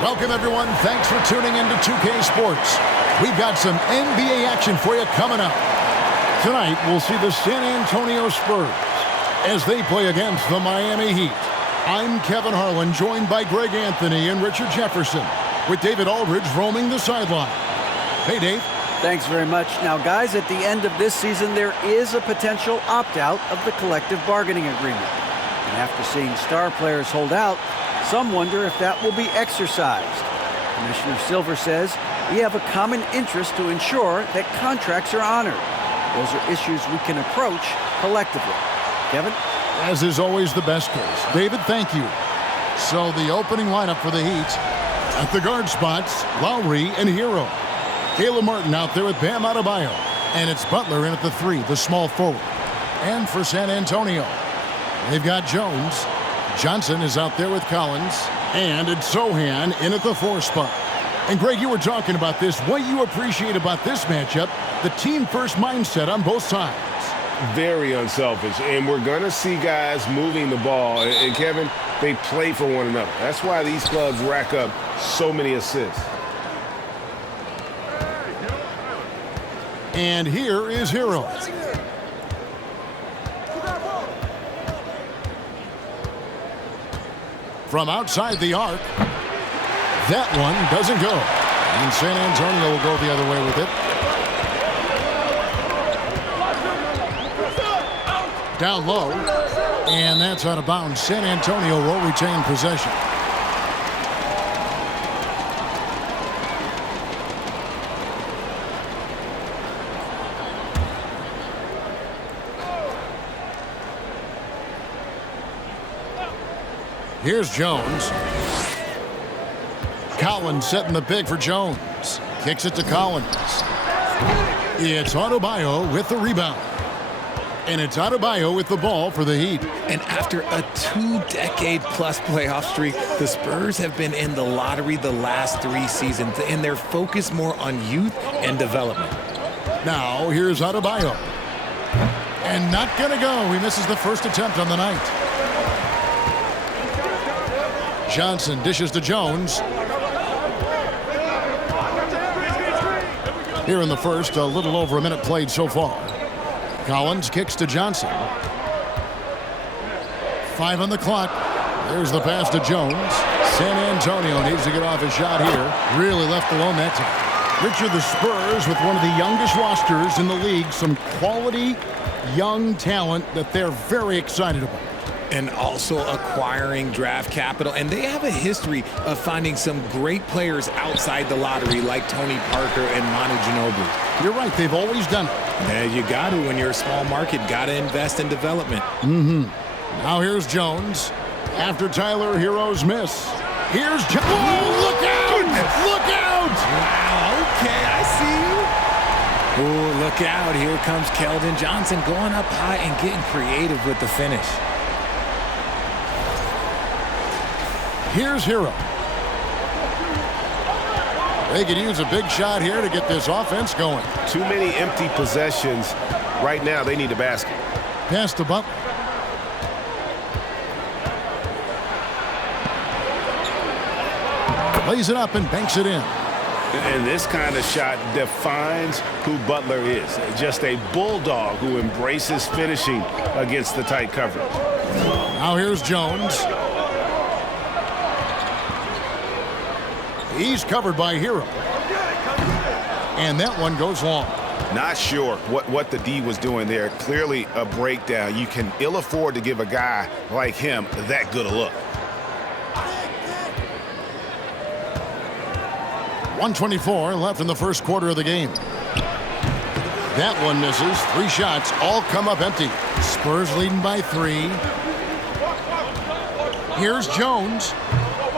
Welcome, everyone. Thanks for tuning in to 2K Sports. We've got some NBA action for you coming up. Tonight, we'll see the San Antonio Spurs as they play against the Miami Heat. I'm Kevin Harlan, joined by Greg Anthony and Richard Jefferson, with David Aldridge roaming the sideline. Hey, Dave. Thanks very much. Now, guys, at the end of this season, there is a potential opt-out of the collective bargaining agreement. And after seeing star players hold out, some wonder if that will be exercised. Commissioner Silver says we have a common interest to ensure that contracts are honored. Those are issues we can approach collectively. Kevin? As is always the best case. David, thank you. So the opening lineup for the Heat. At the guard spots, Lowry and Hero. Caleb Martin out there with Bam Adebayo. And it's Butler in at the 3, the small forward. And for San Antonio, they've got Jones. Johnson is out there with Collins. And it's Sohan in at the 4 spot. And Greg, you were talking about this. What you appreciate about this matchup, the team-first mindset on both sides. Very unselfish. And we're going to see guys moving the ball. And Kevin, they play for one another. That's why these clubs rack up so many assists. And here is Hero. From outside the arc. That one doesn't go. And San Antonio will go the other way with it. Down low. And that's out of bounds. San Antonio will retain possession. Here's Jones. Collins setting the pick for Jones. Kicks it to Collins. It's Adebayo with the rebound. And it's Adebayo with the ball for the Heat. And after a 2-decade-plus playoff streak, the Spurs have been in the lottery the last 3 seasons, and they're focused more on youth and development. Now, here's Adebayo. And not going to go. He misses the first attempt on the night. Johnson dishes to Jones. Here in the first, a little over a minute played so far. Collins kicks to Johnson. 5 on the clock. There's the pass to Jones. San Antonio needs to get off his shot here. Really left alone that time. Richard, the Spurs with one of the youngest rosters in the league. Some quality young talent that they're very excited about. And also acquiring draft capital. And they have a history of finding some great players outside the lottery like Tony Parker and Manu Ginobili. You're right. They've always done it. Yeah, you got to. When you're a small market, got to invest in development. Now here's Jones. After Tyler Hero's miss. Here's Jones. Oh, look out! Goodness. Look out! Wow, okay, I see you. Oh, look out. Here comes Keldon Johnson going up high and getting creative with the finish. Here's Hero. They could use a big shot here to get this offense going. Too many empty possessions. Right now, they need a basket. Pass to Butler. Lays it up and banks it in. And this kind of shot defines who Butler is. Just a bulldog who embraces finishing against the tight coverage. Now here's Jones. He's covered by Hero. And that one goes long. Not sure what the D was doing there. Clearly a breakdown. You can ill afford to give a guy like him that good a look. 1:24 left in the first quarter of the game. That one misses. 3 shots all come up empty. Spurs leading by 3. Here's Jones.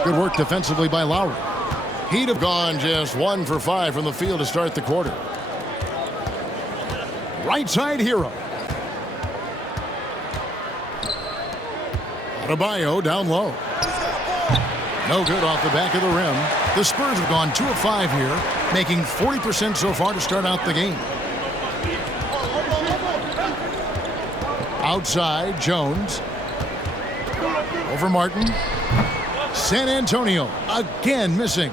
Good work defensively by Lowry. He'd have gone just 1 for 5 from the field to start the quarter. Right side Hero. Adebayo down low. No good off the back of the rim. The Spurs have gone 2 of 5 here, making 40% so far to start out the game. Outside, Jones. Over Martin. San Antonio again missing.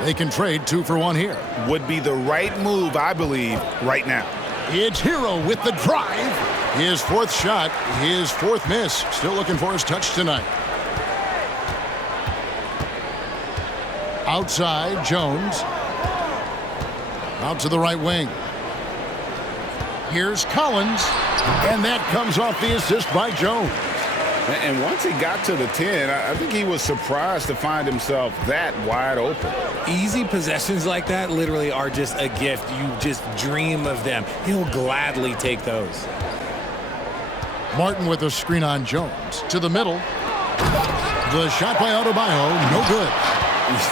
They can trade 2 for 1 here. Would be the right move, I believe, right now. It's Hero with the drive. His 4th shot, his 4th miss. Still looking for his touch tonight. Outside, Jones. Out to the right wing. Here's Collins. And that comes off the assist by Jones. And once he got to the 10, I think he was surprised to find himself that wide open. Easy possessions like that literally are just a gift. You just dream of them. He'll gladly take those. Martin with a screen on Jones. To the middle. The shot by Adebayo, no good.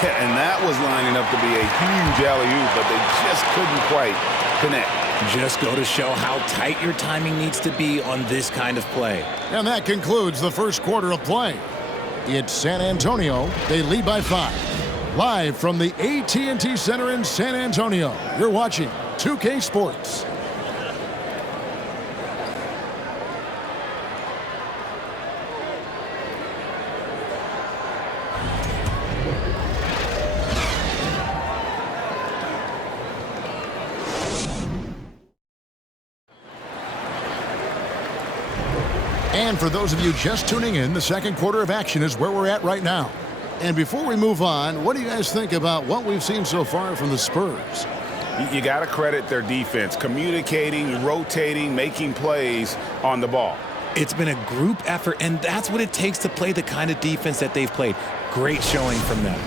Yeah, and that was lining up to be a huge alley-oop, but they just couldn't quite connect. Just go to show how tight your timing needs to be on this kind of play. And that concludes the first quarter of play. It's San Antonio. They lead by 5. Live from the AT&T Center in San Antonio, you're watching 2K Sports. And for those of you just tuning in, the second quarter of action is where we're at right now. And before we move on, what do you guys think about what we've seen so far from the Spurs? You got to credit their defense, communicating, rotating, making plays on the ball. It's been a group effort, and that's what it takes to play the kind of defense that they've played. Great showing from them.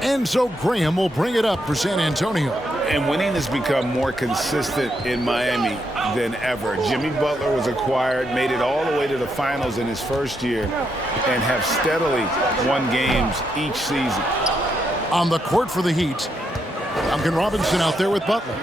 And so Graham will bring it up for San Antonio. And winning has become more consistent in Miami than ever. Jimmy Butler was acquired, made it all the way to the finals in his first year, and have steadily won games each season. On the court for the Heat, Duncan Robinson out there with Butler.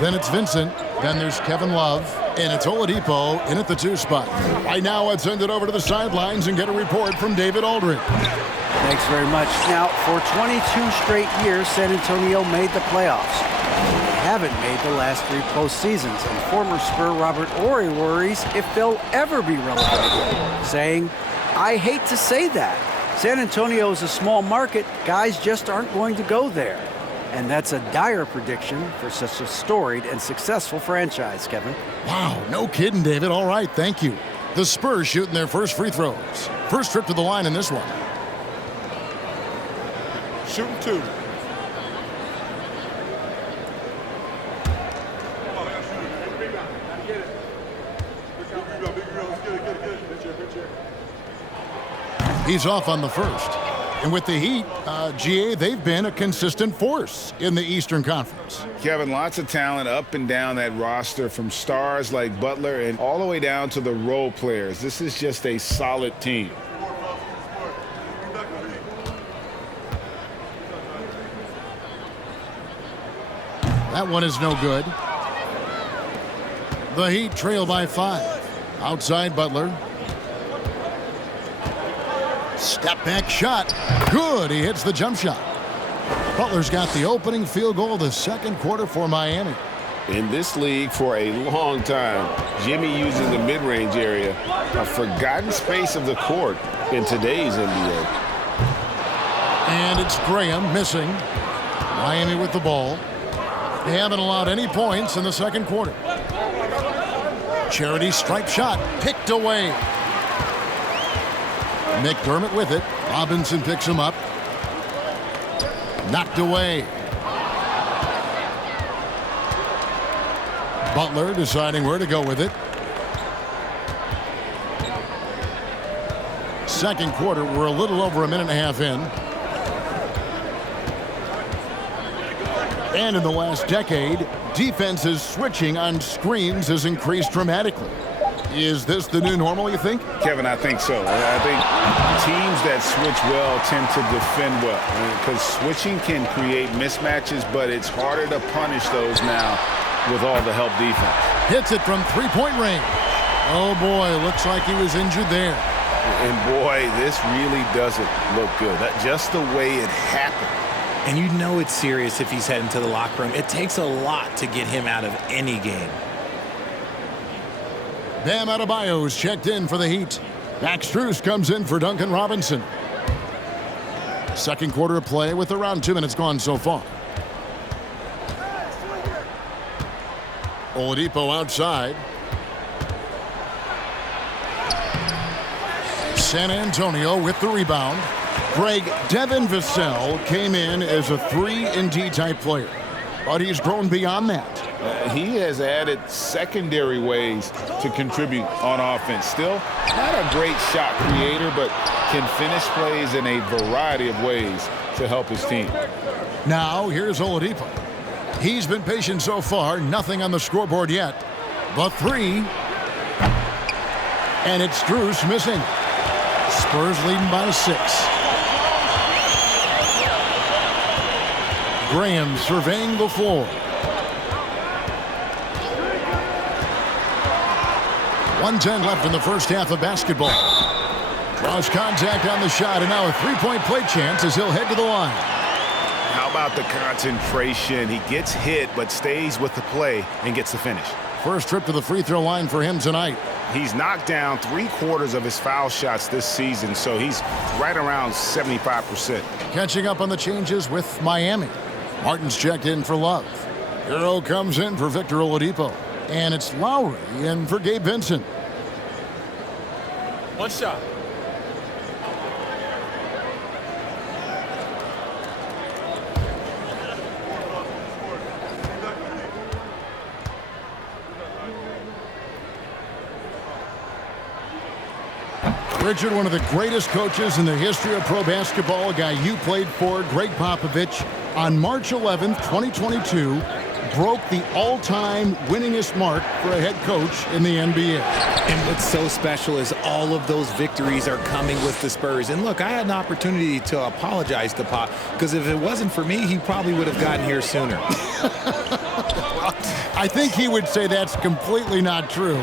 Then it's Vincent. Then there's Kevin Love. And it's Oladipo in at the 2 spot. Right now, let's send it over to the sidelines and get a report from David Aldridge. Thanks very much. Now, for 22 straight years, San Antonio made the playoffs. They haven't made the last 3 postseasons, and former Spur Robert Horry worries if they'll ever be relegated, saying, "I hate to say that. San Antonio is a small market. Guys just aren't going to go there." And that's a dire prediction for such a storied and successful franchise, Kevin. Wow, no kidding, David. All right, thank you. The Spurs shooting their first free throws. First trip to the line in this one. Shooting 2. He's off on the first. And with the Heat, GA, they've been a consistent force in the Eastern Conference. Kevin, lots of talent up and down that roster, from stars like Butler and all the way down to the role players. This is just a solid team. That one is no good. The Heat trail by 5. Outside Butler. Step back shot. Good. He hits the jump shot. Butler's got the opening field goal of the second quarter for Miami. In this league for a long time, Jimmy using the mid-range area, a forgotten space of the court in today's NBA. And it's Graham missing. Miami with the ball. They haven't allowed any points in the second quarter. Charity stripe shot picked away. McDermott with it. Robinson picks him up. Knocked away. Butler deciding where to go with it. Second quarter, we're a little over a minute and a half in. And in the last decade, defenses switching on screens has increased dramatically. Is this the new normal, you think? Kevin, I think so. I think teams that switch well tend to defend well, because switching can create mismatches, but it's harder to punish those now with all the help defense. Hits it from three-point range. Oh, boy, looks like he was injured there. And, boy, this really doesn't look good. Just the way it happened. And you know it's serious if he's heading to the locker room. It takes a lot to get him out of any game. Bam Adebayo's checked in for the Heat. Max Strus comes in for Duncan Robinson. Second quarter of play with around 2 minutes gone so far. Oladipo outside. San Antonio with the rebound. Devin Vassell came in as a 3-and-D type player, but he's grown beyond that. He has added secondary ways to contribute on offense. Still not a great shot creator, but can finish plays in a variety of ways to help his team. Now, here's Oladipo. He's been patient so far, nothing on the scoreboard yet. The three. And it's Strus missing. Spurs leading by 6. Graham surveying the floor. 1:10 left in the first half of basketball. Draws contact on the shot, and now a three-point play chance as he'll head to the line. How about the concentration? He gets hit, but stays with the play and gets the finish. First trip to the free throw line for him tonight. He's knocked down 3/4 of his foul shots this season, so he's right around 75%. Catching up on the changes with Miami. Martin's checked in for Love. Hero comes in for Victor Oladipo. And it's Lowry in for Gabe Vincent. One shot. Richard, one of the greatest coaches in the history of pro basketball, a guy you played for, Greg Popovich, on March 11th, 2022, broke the all-time winningest mark for a head coach in the NBA. And what's so special is all of those victories are coming with the Spurs. And look, I had an opportunity to apologize to Pop, because if it wasn't for me, he probably would have gotten here sooner. I think he would say that's completely not true,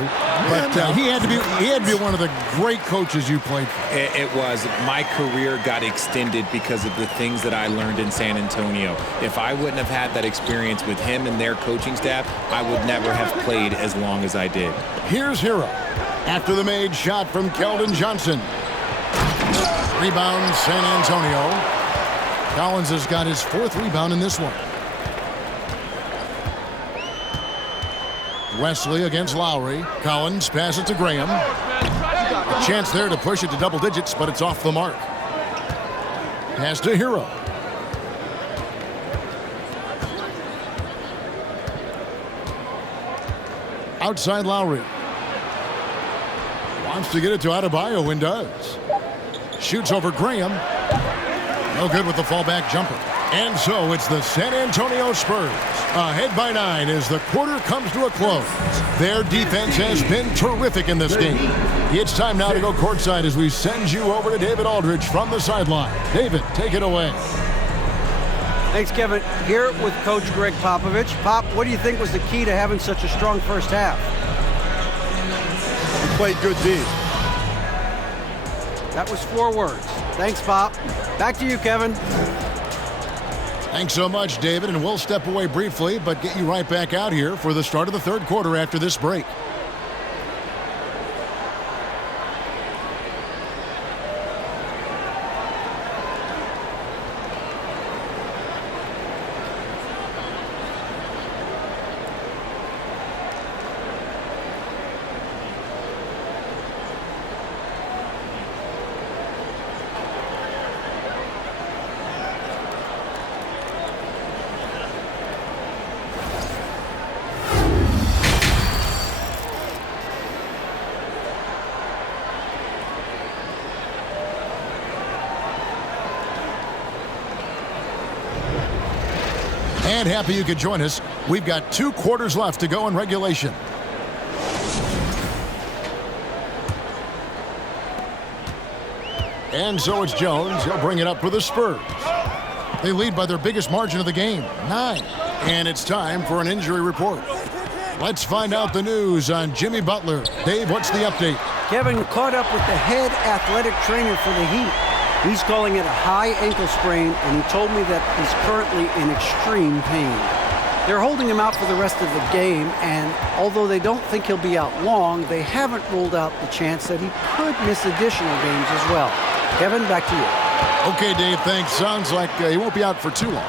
but he had to be one of the great coaches you played for. It was. My career got extended because of the things that I learned in San Antonio. If I wouldn't have had that experience with him and their coaching staff, I would never have played as long as I did. Here's Hero after the made shot from Keldon Johnson. Rebound, San Antonio. Collins has got his 4th rebound in this one. Wesley against Lowry. Collins pass it to Graham. A chance there to push it to double digits, but it's off the mark. Pass to Hero. Outside Lowry. Wants to get it to Adebayo and does. Shoots over Graham. No good with the fallback jumper. And so it's the San Antonio Spurs ahead by 9 as the quarter comes to a close. Their defense has been terrific in this game. It's time now to go courtside as we send you over to David Aldridge from the sideline. David, take it away. Thanks, Kevin. Here with Coach Greg Popovich. Pop, what do you think was the key to having such a strong first half? We played good D. That was 4 words. Thanks, Pop. Back to you, Kevin. Thanks so much, David, and we'll step away briefly, but get you right back out here for the start of the third quarter after this break. And happy you could join us. We've got 2 quarters left to go in regulation. And so it's Jones. He'll bring it up for the Spurs. They lead by their biggest margin of the game, 9. And it's time for an injury report. Let's find out the news on Jimmy Butler. Dave, what's the update? Kevin caught up with the head athletic trainer for the Heat. He's calling it a high ankle sprain, and he told me that he's currently in extreme pain. They're holding him out for the rest of the game, and although they don't think he'll be out long, they haven't ruled out the chance that he could miss additional games as well. Kevin, back to you. Okay, Dave, thanks. Sounds like he won't be out for too long.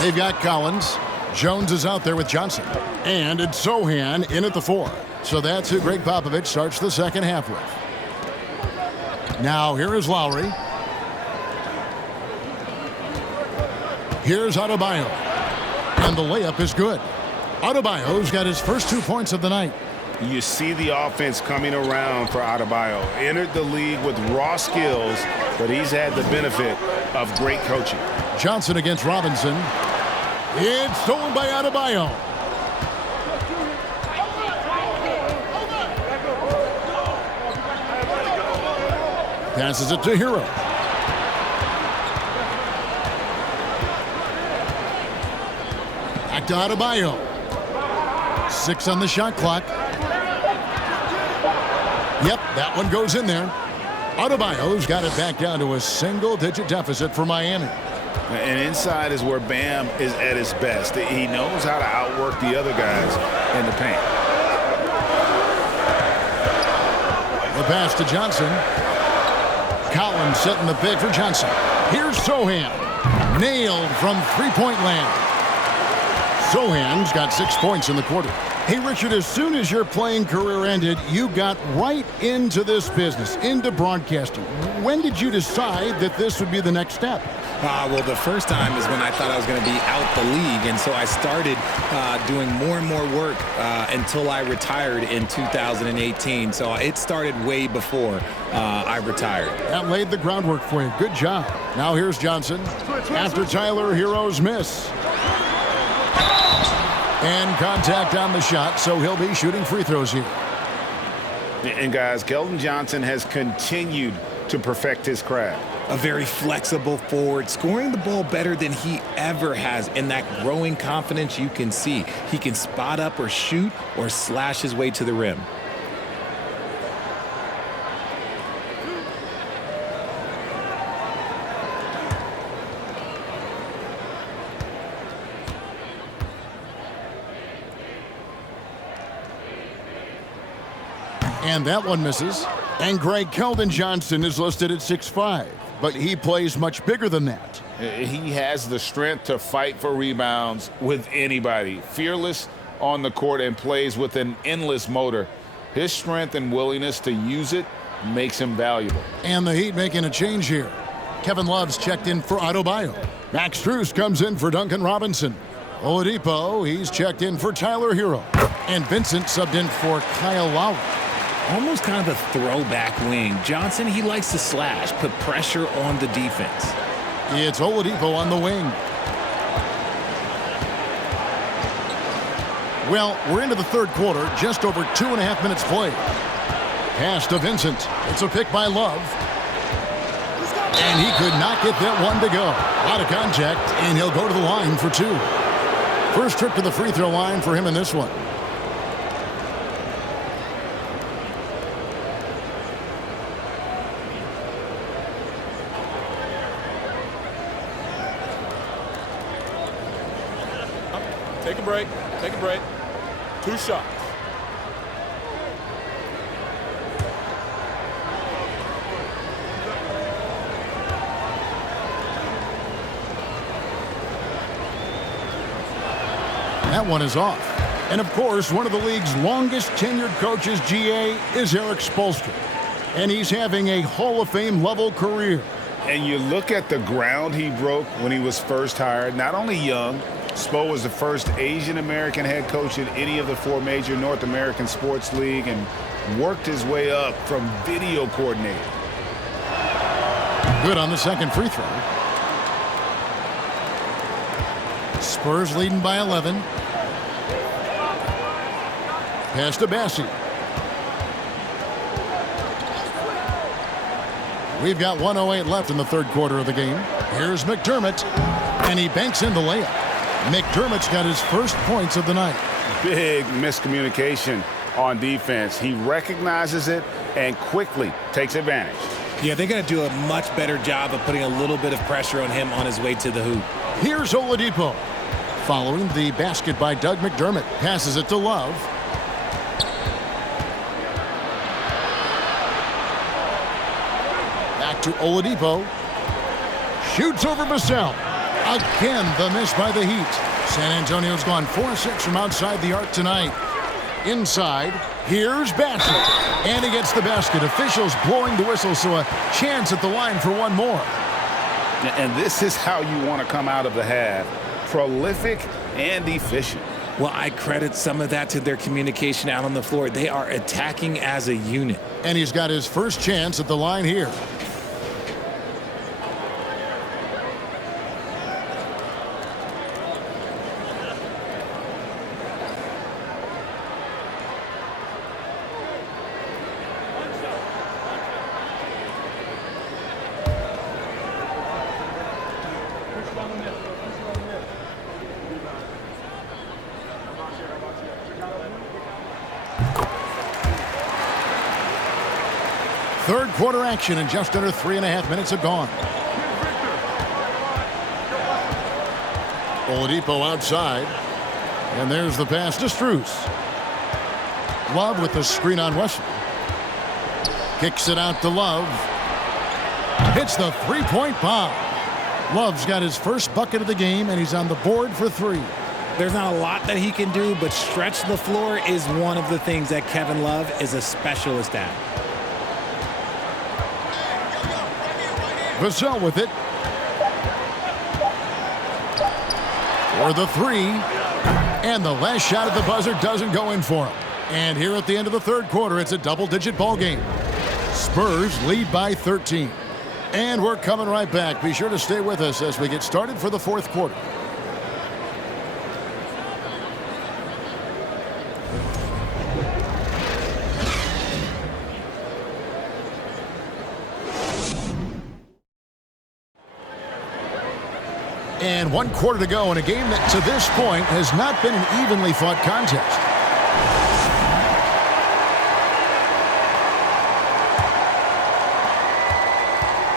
They've got Collins. Jones is out there with Johnson. And it's Sohan in at the 4. So that's who Greg Popovich starts the second half with. Now here is Lowry. Here's Adebayo. And the layup is good. Adebayo's got his first 2 points of the night. You see the offense coming around for Adebayo. Entered the league with raw skills, but he's had the benefit of great coaching. Johnson against Robinson. It's stolen by Adebayo. Passes it to Hero. Back to Adebayo. 6 on the shot clock. Yep, that one goes in there. Adebayo's got it back down to a single-digit deficit for Miami. And inside is where Bam is at his best. He knows how to outwork the other guys in the paint. The pass to Johnson. Collins setting the pick for Johnson. Here's Sohan. Nailed from three-point land. Sohan's got 6 points in the quarter. Hey, Richard, as soon as your playing career ended, you got right into this business, into broadcasting. When did you decide that this would be the next step? Well, the first time is when I thought I was going to be out the league, and so I started doing more and more work until I retired in 2018. So it started way before I retired. That laid the groundwork for you. Good job. Now here's Johnson after Tyler Hero's miss. And contact on the shot, so he'll be shooting free throws here. And guys, Keldon Johnson has continued to perfect his craft. A very flexible forward, scoring the ball better than he ever has. In that growing confidence you can see. He can spot up or shoot or slash his way to the rim. And that one misses. And Greg, Keldon Johnson is listed at 6'5", but he plays much bigger than that. He has the strength to fight for rebounds with anybody. Fearless on the court and plays with an endless motor. His strength and willingness to use it makes him valuable. And the Heat making a change here. Kevin Love's checked in for Adebayo. Max Strus comes in for Duncan Robinson. Oladipo, he's checked in for Tyler Hero. And Vincent subbed in for Kyle Lowry. Almost kind of a throwback wing. Johnson, he likes to slash, put pressure on the defense. It's Oladipo on the wing. Well, we're into the third quarter, just over 2.5 minutes played. Pass to Vincent. It's a pick by Love. And he could not get that one to go. Out of contact, and he'll go to the line for 2. First trip to the free throw line for him in this one. Take a break. Take a break. 2 shots. That one is off. And of course, one of the league's longest tenured coaches, GA, is Eric Spoelstra. And he's having a Hall of Fame level career. And you look at the ground he broke when he was first hired. Not only young, Spo was the first Asian-American head coach in any of the 4 major North American sports league and worked his way up from video coordinator. Good on the second free throw. Spurs leading by 11. Pass to Bassi. We've got 1:08 left in the third quarter of the game. Here's McDermott, and he banks in the layup. McDermott's got his first points of the night. Big miscommunication on defense. He recognizes it and quickly takes advantage. Yeah, they're going to do a much better job of putting a little bit of pressure on him on his way to the hoop. Here's Oladipo. Following the basket by Doug McDermott. Passes it to Love. Back to Oladipo. Shoots over Vassell. Again, the miss by the Heat. San Antonio's gone 4-6 from outside the arc tonight. Inside, here's Bassett. And he gets the basket. Officials blowing the whistle, so a chance at the line for one more. And this is how you want to come out of the half. Prolific and efficient. Well, I credit some of that to their communication out on the floor. They are attacking as a unit. And he's got his first chance at the line here. Third quarter action and just under 3.5 minutes have gone. Oladipo outside. And there's the pass to Strus. Love with the screen on Wesley. Kicks it out to Love. Hits the three-point bomb. Love's got his first bucket of the game, and he's on the board for 3. There's not a lot that he can do, but stretch the floor is one of the things that Kevin Love is a specialist at. Vassell with it. For the 3. And the last shot at the buzzer doesn't go in for him. And here at the end of the third quarter, it's a double-digit ball game. Spurs lead by 13. And we're coming right back. Be sure to stay with us as we get started for the fourth quarter. And 1 quarter to go in a game that to this point has not been an evenly fought contest.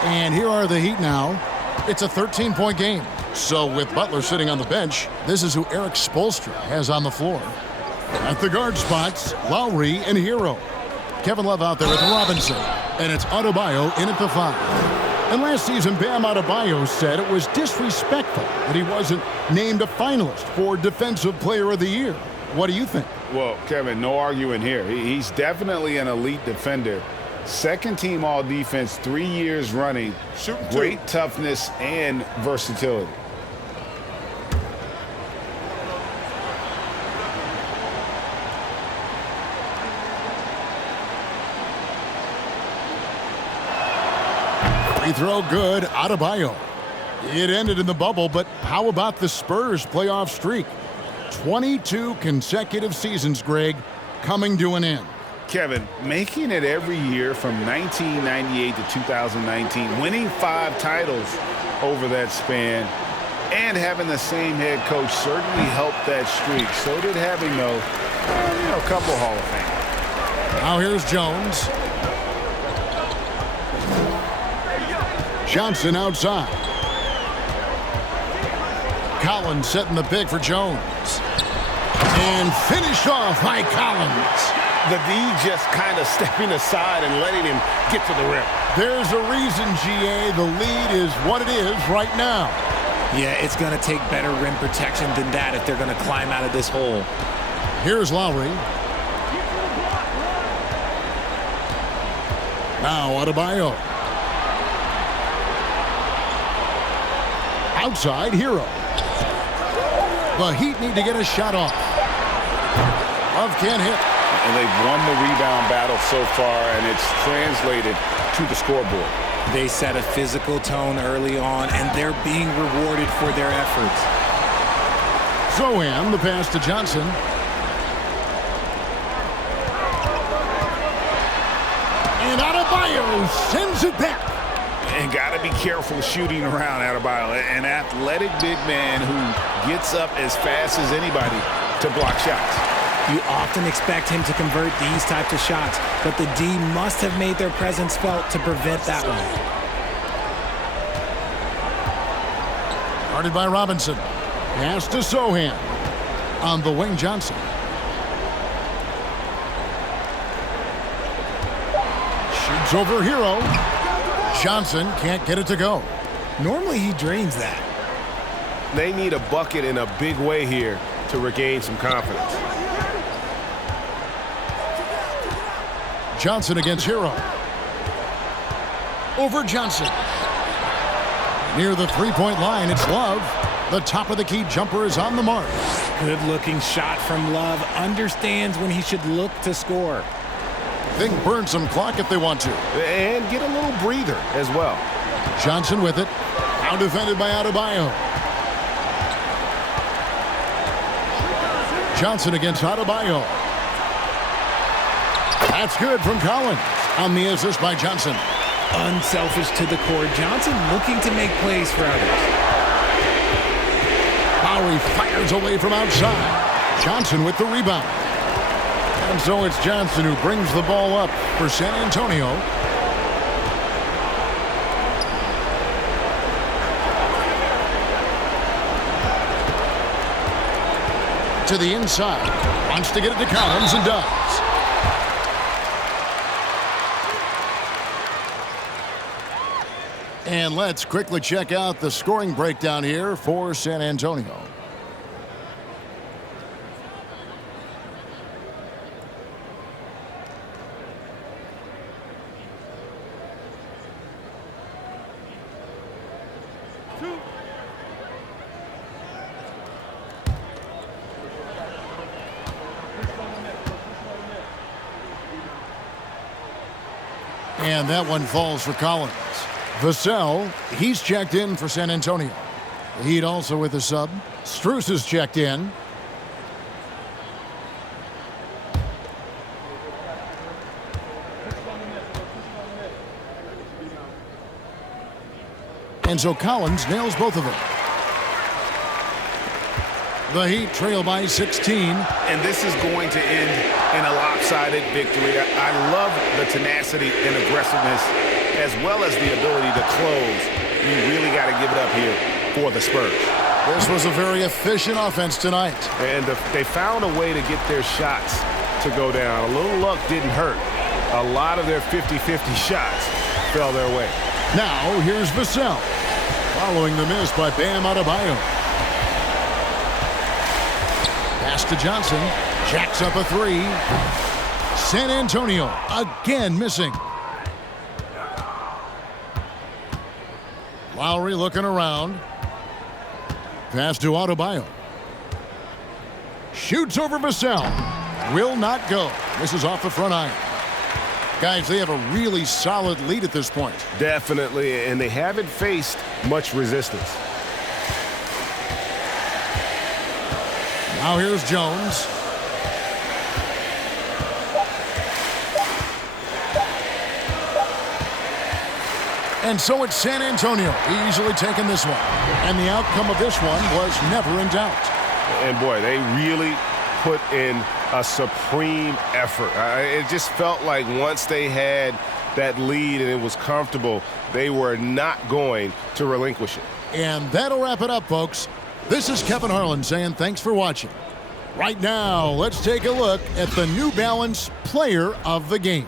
And here are the Heat now. It's a 13-point game. So with Butler sitting on the bench, this is who Eric Spoelstra has on the floor. At the guard spots, Lowry and Hero. Kevin Love out there with Robinson. And it's Adebayo in at the 5. And last season, Bam Adebayo said it was disrespectful that he wasn't named a finalist for Defensive Player of the Year. What do you think? Well, Kevin, no arguing here. He's definitely an elite defender. Second team all defense 3 years running. Great toughness and versatility. Free throw good. Adebayo. It ended in the bubble, but how about the Spurs playoff streak? 22 consecutive seasons, Greg, coming to an end. Kevin, making it every year from 1998 to 2019, winning 5 titles over that span, and having the same head coach certainly helped that streak. So did having, a couple Hall of Fame. Now here's Jones. Johnson outside. Collins setting the pick for Jones. And finished off by Collins. The D just kind of stepping aside and letting him get to the rim. There's a reason, GA. The lead is what it is right now. Yeah, it's going to take better rim protection than that if they're going to climb out of this hole. Here's Lowry. Now Adebayo. Outside, Hero. The Heat need to get a shot off. Love can't hit. And they've won the rebound battle so far, and it's translated to the scoreboard. They set a physical tone early on, and they're being rewarded for their efforts. Zohan, the pass to Johnson. And Adebayo sends it back. And got to be careful shooting around Adebayo, an athletic big man who gets up as fast as anybody to block shots. You often expect him to convert these types of shots, but the D must have made their presence felt to prevent that one. Guarded by Robinson. Pass to Sohan. On the wing, Johnson. Shoots over Hero. Johnson can't get it to go. Normally he drains that. They need a bucket in a big way here to regain some confidence. Johnson against Hero. Over Johnson. Near the three-point line, it's Love. The top of the key jumper is on the mark. Good-looking shot from Love. Understands when he should look to score. They can burn some clock if they want to. And get a little breather as well. Johnson with it. Now defended by Adebayo. Johnson against Adebayo. That's good from Collins. On the assist by Johnson. Unselfish to the core. Johnson looking to make plays for others. Lowry fires away from outside. Johnson with the rebound. And so it's Johnson who brings the ball up for San Antonio. To the inside. Wants to get it to Collins and does. And let's quickly check out the scoring breakdown here for San Antonio. And that one falls for Collins. Vassell, he's checked in for San Antonio. The Heat also with a sub. Strus is checked in. And so Collins nails both of them. The Heat trail by 16. And this is going to end in a lopsided victory. I love the tenacity and aggressiveness as well as the ability to close. You really got to give it up here for the Spurs. This was a very efficient offense tonight. And they found a way to get their shots to go down. A little luck didn't hurt. A lot of their 50-50 shots fell their way. Now here's Vassell. Following the miss by Bam Adebayo. Pass to Johnson. Jacks up a three. San Antonio again missing. Lowry looking around. Pass to Adebayo. Shoots over Vassell. Will not go. This is off the front iron. Guys, they have a really solid lead at this point. Definitely, and they haven't faced much resistance. Now here's Jones. And so it's San Antonio easily taking this one. And the outcome of this one was never in doubt. And boy, they really put in a supreme effort. It just felt like once they had that lead and it was comfortable, they were not going to relinquish it. And that'll wrap it up, folks. This is Kevin Harlan saying thanks for watching. Right now, let's take a look at the New Balance Player of the Game.